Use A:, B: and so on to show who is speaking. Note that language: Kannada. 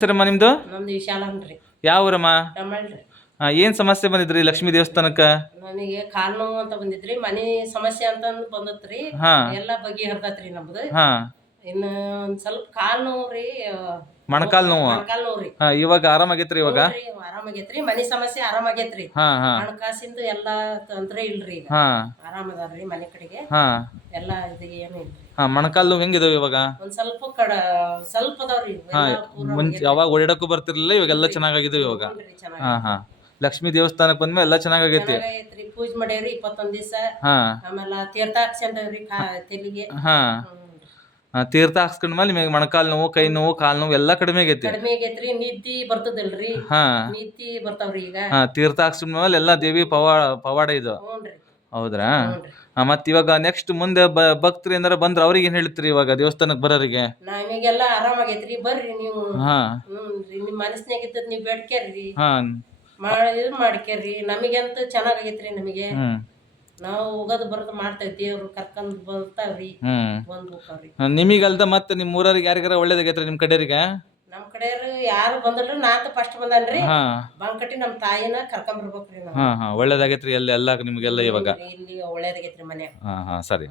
A: ಹೆಸರಮ್ಮ ನಿಮ್ದು?
B: ನಮ್ದು ವಿಶಾಲ ಅನ್ರಿ
A: ಯಾವ ಊರಮ್ಮ? ಆ, ಏನ್ ಸಮಸ್ಯೆ ಬಂದಿದ್ರಿ ಲಕ್ಷ್ಮೀ ದೇವಸ್ಥಾನಕ್ಕ?
B: ನನಗೆ ಕಾಲ್ ನೋವು ಅಂತ ಬಂದಿದ್ರಿ ಮನಿ ಸಮಸ್ಯೆ ಅಂತ ಬಂದತ್ರಿ
A: ಎಲ್ಲಾ
B: ಎಲ್ಲ ಬಗೆಹರ್ದತ್ರಿ ನಮ್ದು.
A: ಹಾ.
B: ಇನ್ನ ಒಂದ್ ಸ್ವಲ್ಪ ಕಾಲ್ ನೋವು ರೀ
A: ಮೊಣಕಾಲ್ ನೋವು
B: ಮೊಣಕಾಲ್ ನೋವು ರೀ.
A: ಹಾ ಇವಾಗ ಆರಾಮಾಗೈತ್ರಿ ಇವಾಗ?
B: ಆರಾಮಾಗೈತ್ರಿ ಮನಿ ಸಮಸ್ಯೆ ಆರಾಮಾಗೈತ್ರಿ
A: ಹಾ ಹಾ.
B: ಹಣಕಾಸಿಂದು ಎಲ್ಲಾ ತೊಂದ್ರೆ ಇಲ್ರಿ ಈಗ.
A: ಹಾ.
B: ಆರಾಮದಾರ್ರಿ ಮನೆ ಕಡೆಗೆ.
A: ಹಾ.
B: ಎಲ್ಲಾ ಇದು ಏನು ಇಲ್ರಿ.
A: ಹಾ ಮೊಣಕಾಲ್ ನೋವು ಹೆಂಗಿದಾವ ಇವಾಗ?
B: ಒಂದ್ ಸ್ವಲ್ಪ ಕಡ ಸ್ವಲ್ಪ ಅದಾವ್ರಿ
A: ಹಾ ಮುಂಚೆ ಯಾವಾಗ ಓಡಾಡಕ್ಕೂ ಬರ್ತಿರ್ಲಿಲ್ಲ ಇವಾಗೆಲ್ಲ ಚೆನ್ನಾಗಾಗಿದಾವ ಇವಾಗ. ಹಾ ಹಾ. ಲಕ್ಷ್ಮೀ ದೇವಸ್ಥಾನಕ್ ಬಂದ್ಮೇಲೆ ಎಲ್ಲ ಚೆನ್ನಾಗೈತಿ
B: ಆಗೈತಿ ಪೂಜೆ ಮಾಡ್ಯಾವ್ರಿ ಇಪ್ಪತ್ತೊಂದ್ ದಿವಸ.
A: ಹಾ.
B: ಆಮೇಲೆ ಕಾ ತೆಲಿಗೆ.
A: ಹಾ. ಆ, ತೀರ್ಥ ಹಾಕ್ಸ್ಕೊಂಡ್ಮೇಲೆ ನಿಮಗೆ ಮೊಣಕಾಲ್ ನೋವು ಕೈ ನೋವು ಕಾಲ್ ನೋವು ಎಲ್ಲ ಕಡಿಮೆ ಆಗೈತಿ.
B: ಕಡಿಮೆ ಆಗೈತ್ರಿ ನಿದ್ದಿ ಬರ್ತದಲ್ರಿ
A: ಹಾ.
B: ನಿದ್ದಿ ಬರ್ತಾವ್ರಿ ಈಗ.
A: ಹಾ ತೀರ್ಥ ಹಾಕ್ಸ್ಕೊಂಡ್ಮೇಲೆ ಎಲ್ಲ ದೇವಿ ಪವಾಡ ಪವಾಡ ಇದು.
B: ಹ್ಞೂನ್ರಿ.
A: ಹೌದ್ರಾ?
B: ಹ್ಞೂನ್ರಿ.
A: ಮತ್ತ್ ಇವಾಗ ನೆಕ್ಸ್ಟ್ ಮುಂದೆ ಬ ಭಕ್ತರು ಏನಾರ ಬಂದ್ರ ಅವ್ರಿಗೆ ಏನ್ ಹೇಳ್ತೀರಿ ಇವಾಗ ದೇವಸ್ಥಾನಕ್ ಬರೋರಿಗೆ?
B: ನಮಗೆಲ್ಲ ಆರಾಮಾಗೈತ್ರಿ ಬರ್ರಿ ನೀವು.
A: ಹಾ.
B: ನಿಮ್ಮ ನಿಮ್ ಮನಸ್ನ್ಯಾಗ ಇದ್ದದ್ ನೀವ್ ಬೇಡ್ಕ್ಯಾರ್ರಿ
A: ಹಾ.
B: ಮಾಡಿ ಇದು ಮಾಡ್ಕ್ಯಾರ್ರಿ ನಮಗಂತೂ ಚೆನ್ನಾಗೈತ್ರಿ ನಮಗೆ.
A: ಹ್ಮ್.
B: ನಾವು ಹೋಗೋದು ಬರೋದು ಮಾಡ್ತೇವೆ ದೇವ್ರು ಕರ್ಕೊಂಡ್ ಬರ್ತಾವ್ರಿ.
A: ಹ್ಮ್.
B: ಬಂದ್ ಹೋಗ್ತಾವ್ರಿ.
A: ನಿಮಗಲ್ದ ಮತ್ತೆ ನಿಮ್ ಊರವ್ರಿಗೆ ಯಾರಿಗಾರ ಒಳ್ಳೇದಾಗೈತ್ರಿ ನಿಮ್ ಕಡೆಯವ್ರಿಗೆ
B: ನಮ್ ಕಡೆಯವ್ರು ಯಾರು ಬಂದ್ರು ನಾತ ಫಸ್ಟ್ ಬಂದನ್ರಿ.
A: ಹಾ.
B: ಬಂಕಟ್ಟಿ ನಮ್ ತಾಯಿನ ಕರ್ಕೊಂಡ್ ಬರ್ಬೇಕ್ರಿ ನಾವು.
A: ಹಾ ಹಾ. ಒಳ್ಳೇದಾಗೈತ್ರಿ ಎಲ್ಲ ಎಲ್ಲ ನಿಮ್ಗೆಲ್ಲ ಇವಾಗ.
B: ಇಲ್ಲಿ ಒಳ್ಳೇದಾಗೈತ್ರಿ ಮನ್ಯಾಗ.
A: ಹಾ ಹಾ. ಸರಿ.